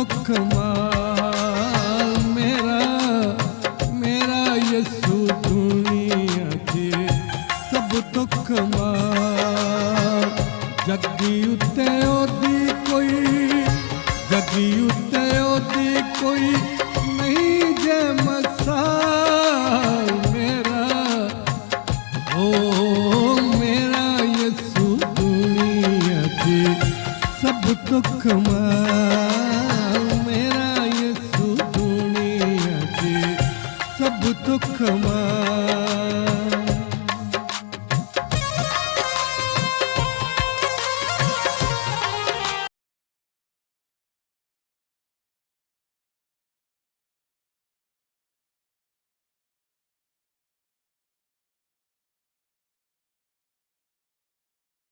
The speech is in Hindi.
तो कमाल मेरा मेरा यसू दुनिया के सब तो कमाल। जगी उत्ते ओदी कोई जगी उत्ते ओदी कोई नहीं जे मसाल मेरा ओ मेरा यसू दुनिया के सब तो कमाल मेरा यसू दुनिया के सब तो कमाल।